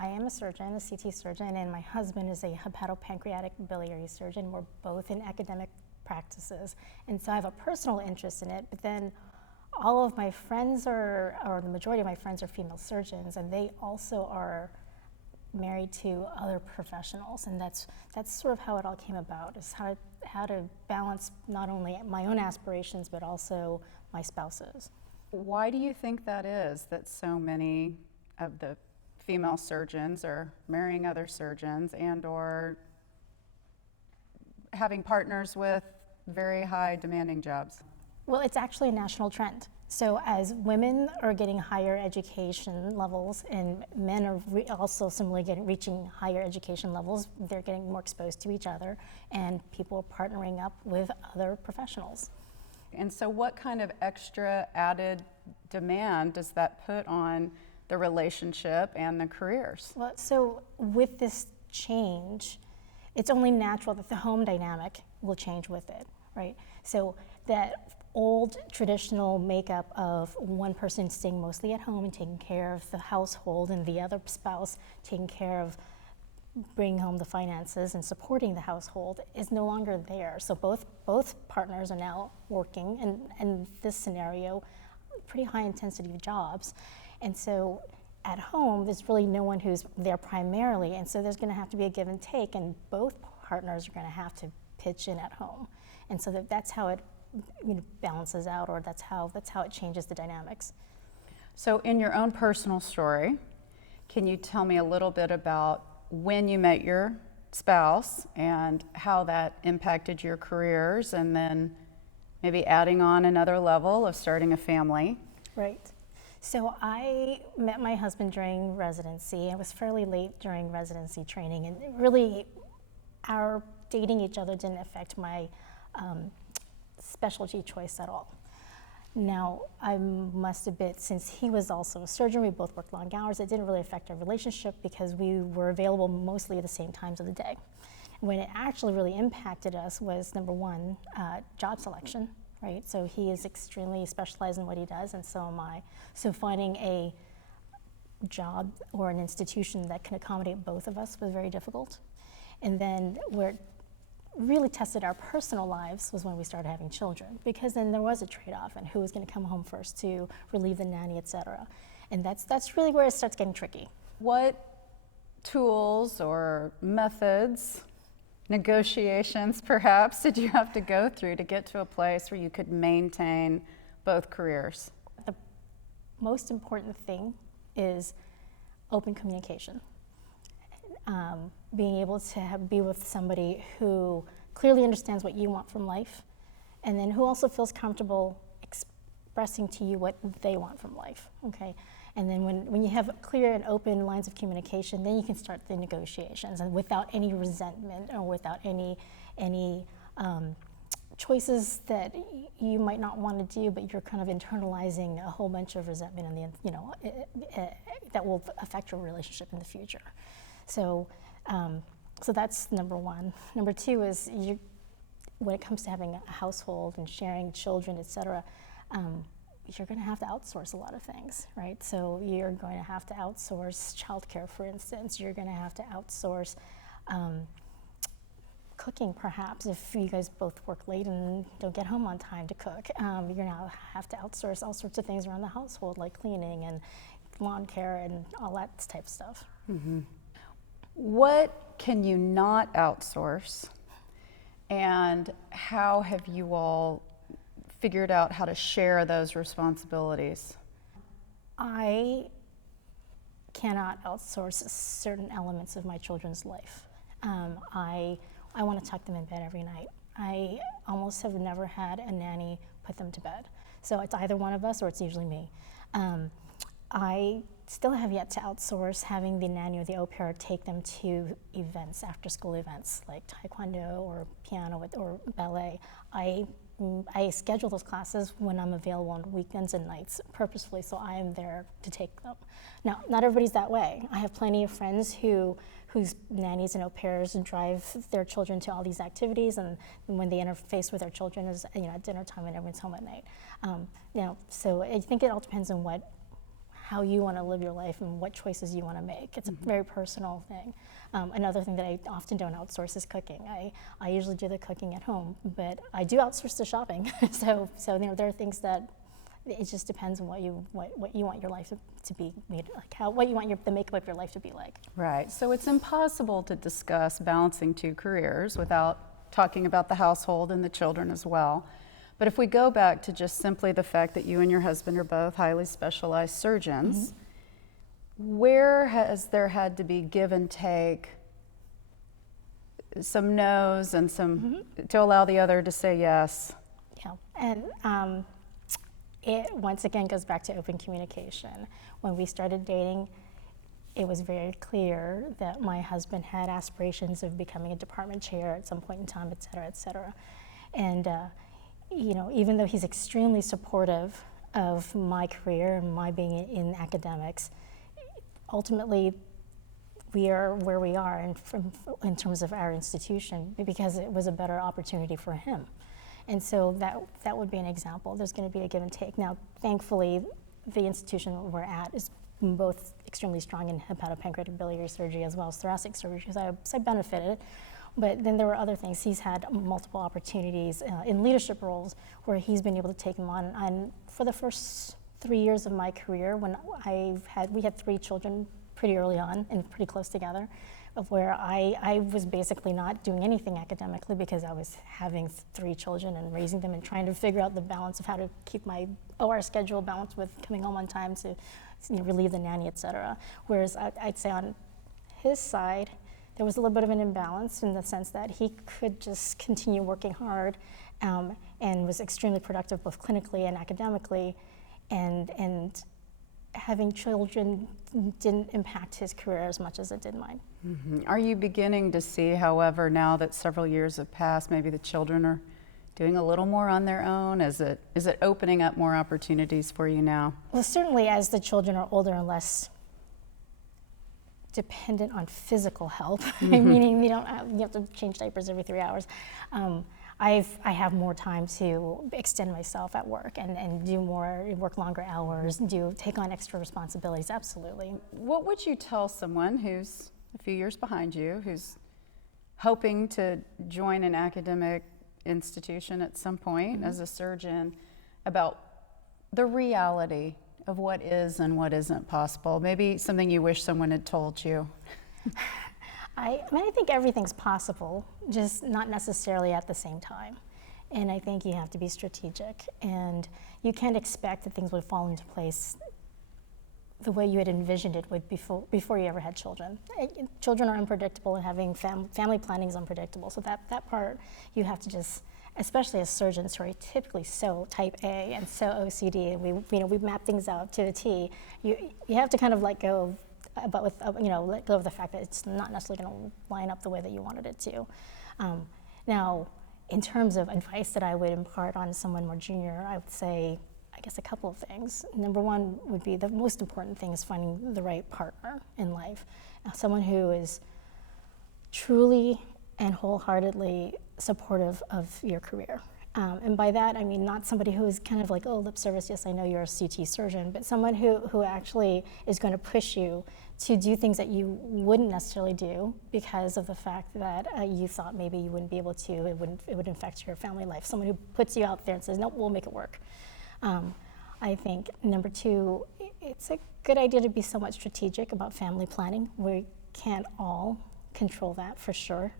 I am a surgeon, a CT surgeon, and my husband is a hepatopancreatic biliary surgeon. We're both in academic practices, and so I have a personal interest in it, but then all of my friends or the majority of my friends are female surgeons, and they also are married to other professionals, and that's sort of how it all came about, is how to balance not only my own aspirations but also my spouse's. Why do you think that is, that so many of the female surgeons are marrying other surgeons and or having partners with very high demanding jobs? Well, it's actually a national trend. So as women are getting higher education levels and men are also similarly reaching higher education levels, they're getting more exposed to each other and people are partnering up with other professionals. And so what kind of extra added demand does that put on the relationship and the careers? Well, so with this change, it's only natural that the home dynamic will change with it, right? So that old traditional makeup of one person staying mostly at home and taking care of the household and the other spouse taking care of bringing home the finances and supporting the household is no longer there. So both partners are now working, and in this scenario, pretty high intensity jobs. And so at home, there's really no one who's there primarily, and so there's going to have to be a give and take, and both partners are going to have to pitch in at home. And so that's how it balances out, or that's how it changes the dynamics. So in your own personal story, can you tell me a little bit about when you met your spouse and how that impacted your careers, and then maybe adding on another level of starting a family? Right. So I met my husband during residency. It was fairly late during residency training, and really our dating each other didn't affect my specialty choice at all. Now, I must admit, since he was also a surgeon, we both worked long hours, it didn't really affect our relationship because we were available mostly at the same times of the day. When it actually really impacted us was, number one, job selection, right? So he is extremely specialized in what he does, and so am I. So finding a job or an institution that can accommodate both of us was very difficult. And then where it really tested our personal lives was when we started having children, because then there was a trade-off and who was going to come home first to relieve the nanny, etc. And that's really where it starts getting tricky. What tools or methods, negotiations perhaps, did you have to go through to get to a place where you could maintain both careers? The most important thing is open communication. Being able to be with somebody who clearly understands what you want from life, and then who also feels comfortable expressing to you what they want from life, okay? And then when you have clear and open lines of communication, then you can start the negotiations, and without any resentment or without any choices that you might not want to do, but you're kind of internalizing a whole bunch of resentment and that will affect your relationship in the future. So that's number one. Number two is when it comes to having a household and sharing children, etc., you're going to have to outsource a lot of things, right? So you're going to have to outsource childcare, for instance. You're going to have to outsource cooking, perhaps, if you guys both work late and don't get home on time to cook. You're going to have to outsource all sorts of things around the household, like cleaning and lawn care and all that type of stuff. Mm-hmm. What can you not outsource, and how have you all figured out how to share those responsibilities? I cannot outsource certain elements of my children's life. I want to tuck them in bed every night. I almost have never had a nanny put them to bed. So it's either one of us or it's usually me. I still have yet to outsource having the nanny or the au pair take them to events, after school events like taekwondo or piano or ballet. I schedule those classes when I'm available on weekends and nights purposefully, so I am there to take them. Now, not everybody's that way. I have plenty of friends whose nannies and au pairs drive their children to all these activities, and when they interface with their children is at dinner time and everyone's home at night. So I think it all depends on how you want to live your life and what choices you want to make. It's a very personal thing. Another thing that I often don't outsource is cooking. I usually do the cooking at home, but I do outsource the shopping. so there are things that it just depends on what you want your life to be made like, what you want the makeup of your life to be like. Right. So it's impossible to discuss balancing two careers without talking about the household and the children as well. But if we go back to just simply the fact that you and your husband are both highly specialized surgeons, where has there had to be give and take, some no's and some to allow the other to say yes? Yeah, and it once again goes back to open communication. When we started dating, it was very clear that my husband had aspirations of becoming a department chair at some point in time, et cetera, et cetera. And you know, even though he's extremely supportive of my career and my being in academics, ultimately we are where we are in terms of our institution because it was a better opportunity for him. And so that would be an example. There's going to be a give and take. Now, thankfully, the institution we're at is both extremely strong in hepatopancreatic biliary surgery as well as thoracic surgery, so I benefited. But then there were other things. He's had multiple opportunities in leadership roles where he's been able to take them on. And for the first 3 years of my career, when we had 3 children pretty early on and pretty close together, of where I was basically not doing anything academically because I was having 3 children and raising them and trying to figure out the balance of how to keep my OR schedule balanced with coming home on time to relieve the nanny, et cetera. Whereas I'd say on his side, there was a little bit of an imbalance in the sense that he could just continue working hard and was extremely productive both clinically and academically, and having children didn't impact his career as much as it did mine. Are you beginning to see, however, now that several years have passed, maybe the children are doing a little more on their own? Is it opening up more opportunities for you now? Well, certainly as the children are older and less dependent on physical help, meaning you have to change diapers every 3 hours. I have more time to extend myself at work and do more, work longer hours, take on extra responsibilities, absolutely. What would you tell someone who's a few years behind you, who's hoping to join an academic institution at some point as a surgeon, about the reality of what is and what isn't possible? Maybe something you wish someone had told you. I think everything's possible, just not necessarily at the same time. And I think you have to be strategic, and you can't expect that things would fall into place the way you had envisioned it would before you ever had children. Children are unpredictable, and having family planning is unpredictable. So that part you have to just, especially as surgeons who are typically so type A and so OCD, and we map things out to the T. You have to kind of let go of the fact that it's not necessarily going to line up the way that you wanted it to. Now, in terms of advice that I would impart on someone more junior, I would say, I guess, a couple of things. Number one would be the most important thing is finding the right partner in life. Someone who is truly and wholeheartedly supportive of your career. And by that, I mean not somebody who is kind of like, oh, lip service, yes, I know you're a CT surgeon, but someone who actually is going to push you to do things that you wouldn't necessarily do because of the fact that you thought maybe you wouldn't be able to, it would affect your family life. Someone who puts you out there and says, no, we'll make it work. I think number two, it's a good idea to be somewhat strategic about family planning. We can't all control that for sure.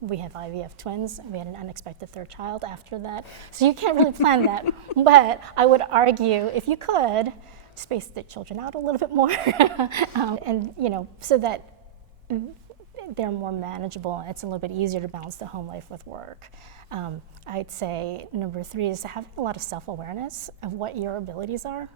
We have IVF twins. We had an unexpected 3rd child after that. So you can't really plan that. But I would argue, if you could, space the children out a little bit more. So that they're more manageable and it's a little bit easier to balance the home life with work. I'd say number 3 is having a lot of self-awareness of what your abilities are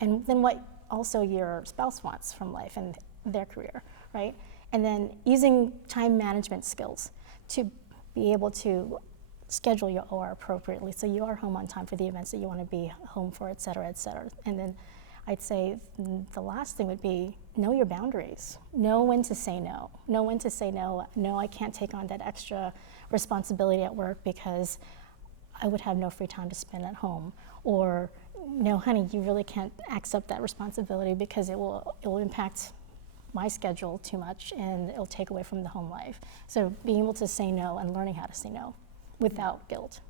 and then what also your spouse wants from life and their career, right? And then using time management skills to be able to schedule your OR appropriately so you are home on time for the events that you want to be home for, et cetera, et cetera. And then I'd say the last thing would be know your boundaries. Know when to say no. Know when to say no. No, I can't take on that extra responsibility at work because I would have no free time to spend at home, or no, honey, you really can't accept that responsibility because it will impact my schedule too much and it'll take away from the home life. So being able to say no and learning how to say no without guilt.